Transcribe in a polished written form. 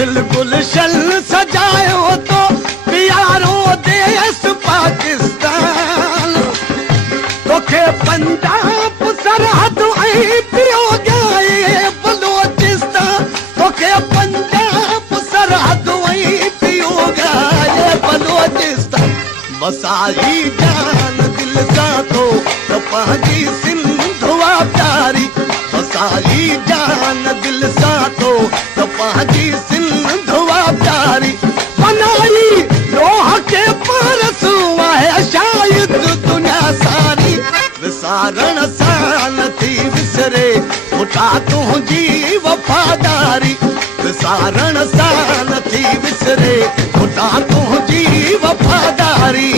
दिल गुलशन सजायो तो प्यारो देश पाकिस्तान तोखे पंजाब सरहद ऐं पियो ॻाए बलोचिस्तान तोखे पंजाब सरहद ऐं पियो ॻाए बलोचिस्तान वसाई जान दिल सां तो त पंहिंजी सिंध वापारी वसाई जान दिल सां तो त पंहिंजी सिंध वापारी बनाई लोह के पारस आहे शायद दुनिया सारी विसारण सां नथी विसरे पुटा तुंहिंजी वफ़ादारी विसारण सां नथी विसरे पुटा तुंहिंजी वफ़ादारी